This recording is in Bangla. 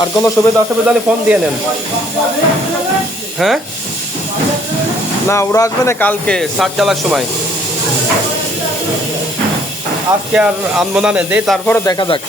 আর কোনো সুবিধা অসুবিধা হলে ফোন দিয়ে নেন। হ্যাঁ না, ওরা আসবে না কালকে সাত জ্বালার সময়। আজকে আর আনবো না, দেয় তারপরে দেখা যাক।